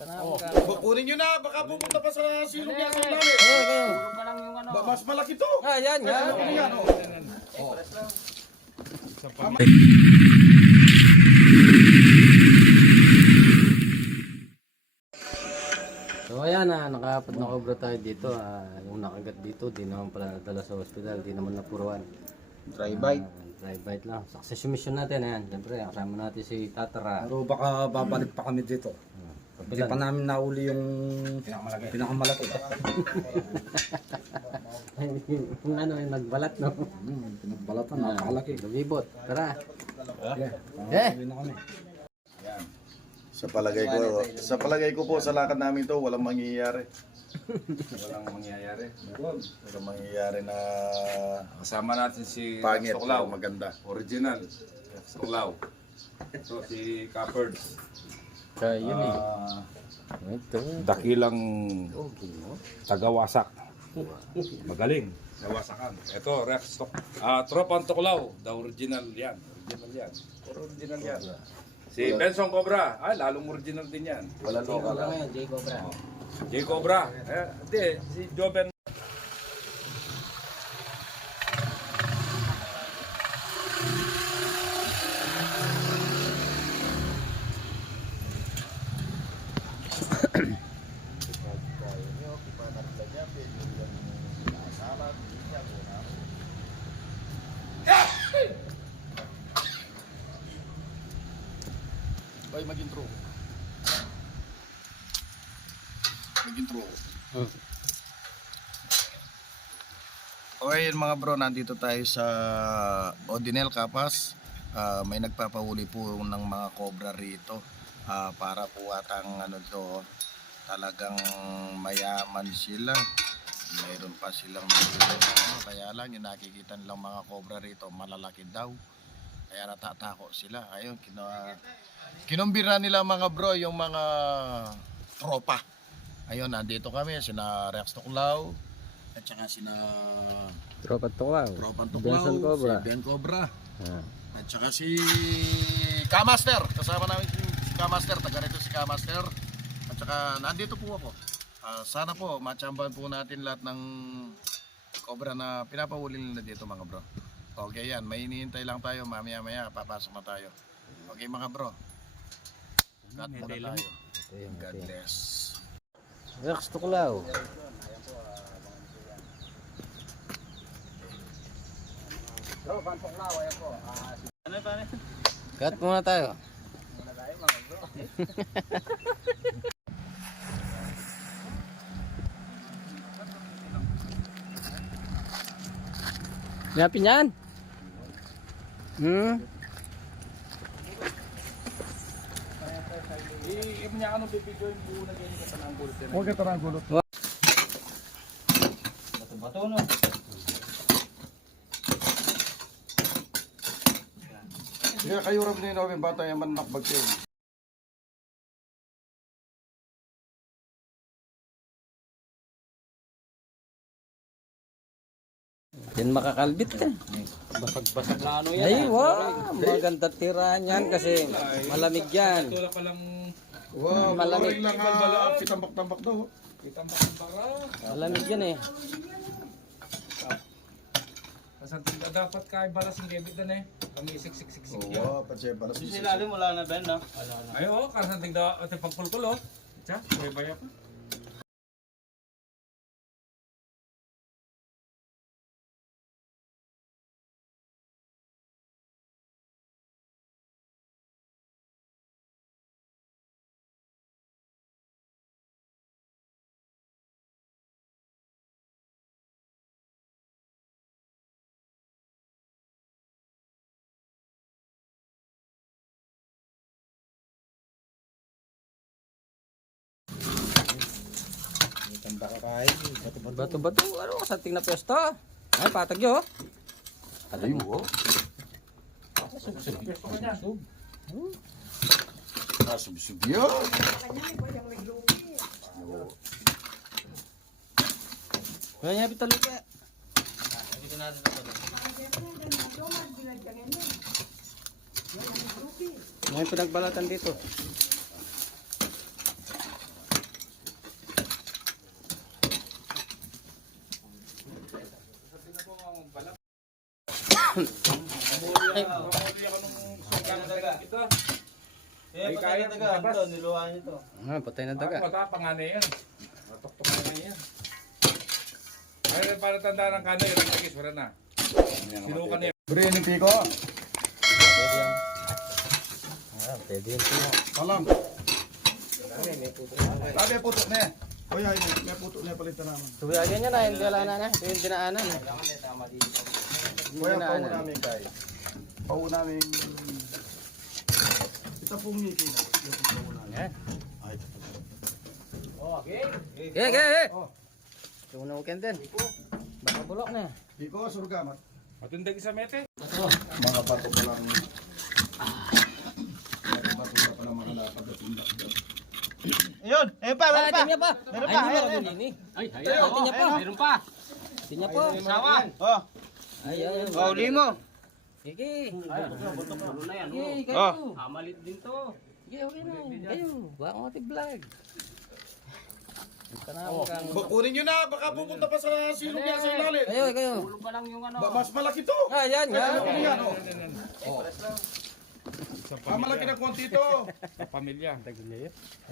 Kunin nyo na, baka pupunta pa sa silong niya sa ilalim. Mas malaki to. Yan, yan. Yan, oh. So ayan nakaapat na cobra tayo dito. Yung nakagat dito, di naman pala nadala sa hospital, di naman napuruan. Dry bite. Dry bite lang. Success yung mission natin, ayan. Siyempre, kasama natin si Tatara. Pero baka babalik pa kami dito. Hindi pa namin nauli yung pinakamalaki. Kung ano yung nagbalat, no? Pinagbalatan, napakalaki. Lumibot. Tara. Uwi na kami. Sa palagay ko po sa lakad namin to, walang mangyayari. Walang mangyayari. Walang mangyayari na Kasama natin si pangit Tuklaw. o maganda. Original. Tuklaw. So si Cupboards. Kaya yun eh. Ito. Dakilang Okay, no? tagawasak. Magaling. Nawasakan. Ito, Rex Stock. Tropang Tuklaw. The original yan. Original yan. Original yan. Si Benson Cobra. Lalong original din yan. Wala local. Cobra ngayon, J Cobra. J Cobra. Hindi. Si Joven. Ay, mag-intro. Mag-intro. Okay mga bro, nandito tayo sa Odinel Kapas. May nagpapahuli po ng mga cobra rito. Para po atang ano to, talagang mayaman sila. Mayroon pa silang kaya lang yung nakikita nilang mga cobra rito malalaki daw. Kaya natatako sila. Ayun, kinumbira nila mga bro yung mga tropa. Ayun, nandito kami, sina Rex Tuklaw at saka sina Tropa Tuklaw. Tropang Benson Tuklaw, Cobra. si Ben Cobra. Ah. At saka si Kamaster. Kasama namin si Kamaster, taga rito si Kamaster. At saka nandito po ako. Sana po matsambahan po natin lahat ng cobra na pinapahuli nila dito mga bro. Okay yan, may hinihintay lang tayo, mamaya papasok na tayo. Okay mga bro. God muna tayo. God bless. Rex Tuklaw. Cut muna tayo. Yapin yan. Huwag ka tarang gulot. Bato no. Kaya kayo rin din namin bata yung manakbag kayo. Yan makakalbit ka. Basag-basag na ano yan. Ay, wow. Maganda tirahan yan kasi malamig yan. Wala palang Wow, Malamig. lang pitambak-tambak daw. Malamig yan eh. dapat kay balas ng debit na eh. Kami isik-sik-sik-sik yan. Oo, patse para sa Silalim wala na Ben, no? Ay, oo, karasanting daw ate pagpulkulo. Tiya, may baya pa. Bato-bato. Ano sa ting na pwesto? Ay, patag yun. Ay, mo. Subsub yun. Kaya niya pitalupa. May pinagbalatan dito. Mamuli ako nung sungkan kita. Eh, kaya, labas. ito, niluhaan niyo to. Patay na daga. Matapang nga na yan. Matuktok na yan. Ay, para tanda ng kanay, Rodriguez, wala na. Sinukan niya. Bre, ni Pico. Pwede yun po. Salam. Sabi, puto na yan. Oy, ay, may puto na palitan naman. Tuyagan niya na, hindi wala na. Ito yung dinaanan. Kuya, pau namin kay. Pau namin. Ito pong ngiti na. Yan. Ay, Okay. Tuna weekend din. Baka bulok na. Pico, surga. Matundag isa mete. Mga bato pa lang. Mga bato pa lang mga lapad at tindak. Ayun, ayun pa, meron pa. Tingnan pa. Meron pa, ayun, ayun. Ay, tingnan pa. Meron pa. Tingnan pa. Sawa. Oh, Ay, ay. oh, limo. Sige. Tulo na yan. Sige, kayo. Oh. Amalit din to. Sige, okay na. Kayo. Baka ang ating vlog. Tanaw kang... Kunin nyo na, baka pupunta pa sa silong yan sa ilalim. Kayo. Tulong pa lang yung ano. Mas malaki to. Ah, yan. Ano Yan. yan, oh. Malaki na konti to. Sa pamilya.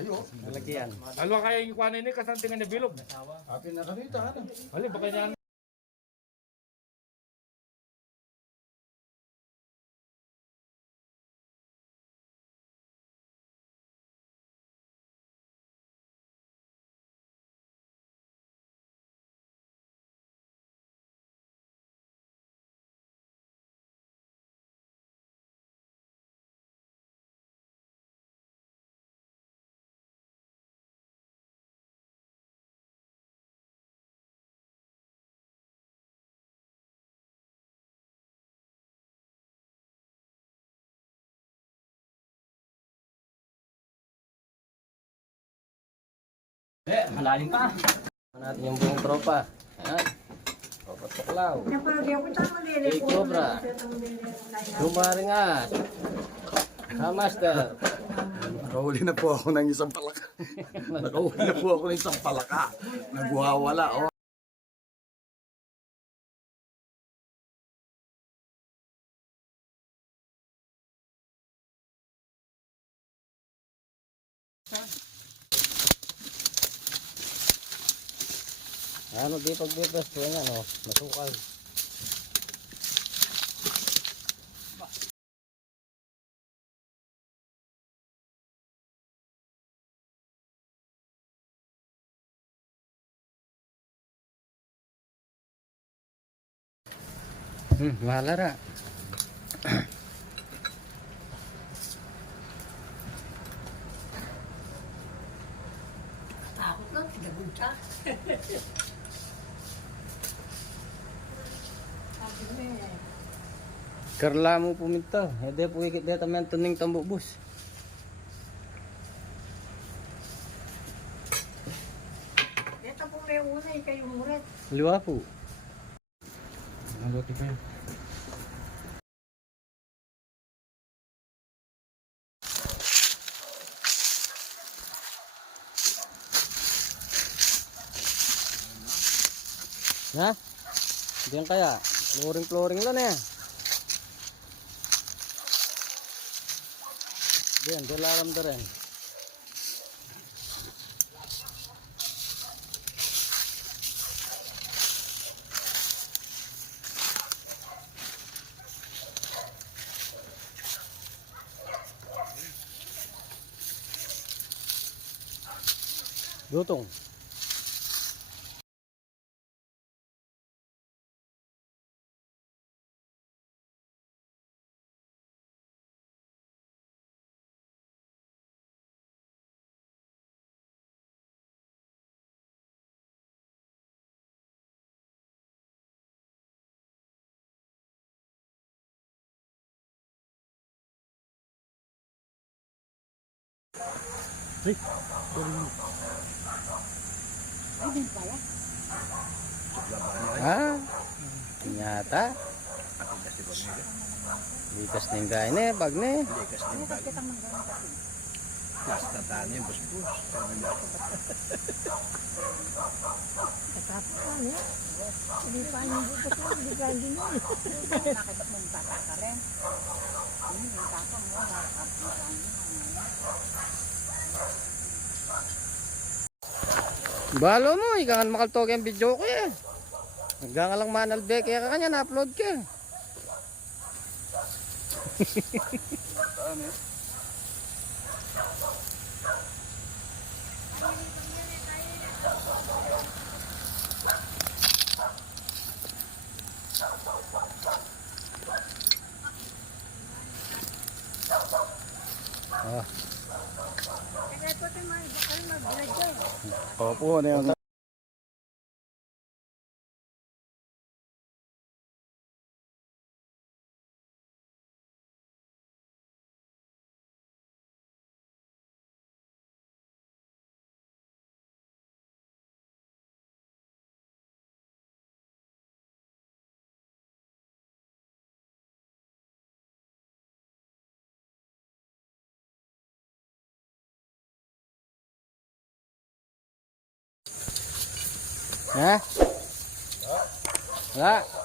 Ayo. Malaki yan. Alwa kaya yung kuhanin ni kasantingan ni Bilog. Akin na kanita, ano? Ali, baka niya. Malalim pa. Natin yung buong tropa. Ayan. Tropa Tuklaw. Hey, Cobra. Lumaringas. Master. Nakahuli na po ako ng isang palaka. Nakahuli na po ako ng isang palaka. Nagwawala, oh. Ano di pagbibas ko yan, no? Masukal. Mahala ra. Karla mo puminto. Hindi po ikit dito man tuning tambubus. Ito po may una, kayo muret. Liwa po. Maluti kayo. Ha? Diyan kaya. Flooring lang eh. Diyan, dalalam da rin. Lutong. Ah, ternyata likas ning gain bag ne. Natapakan, ya. Hindi pa yung butas mo, hindi pa yung gano'n. Nakita mong tata ka rin. Yung tata mo, nakakapitan mo. Balo mo, ikangan makaltog yung video ko eh. Nagdanga lang manalbe, kaya ka kanya na-upload ka. Kaya ko ito mag-vlog eh. Opo, ano yung ha? Wala.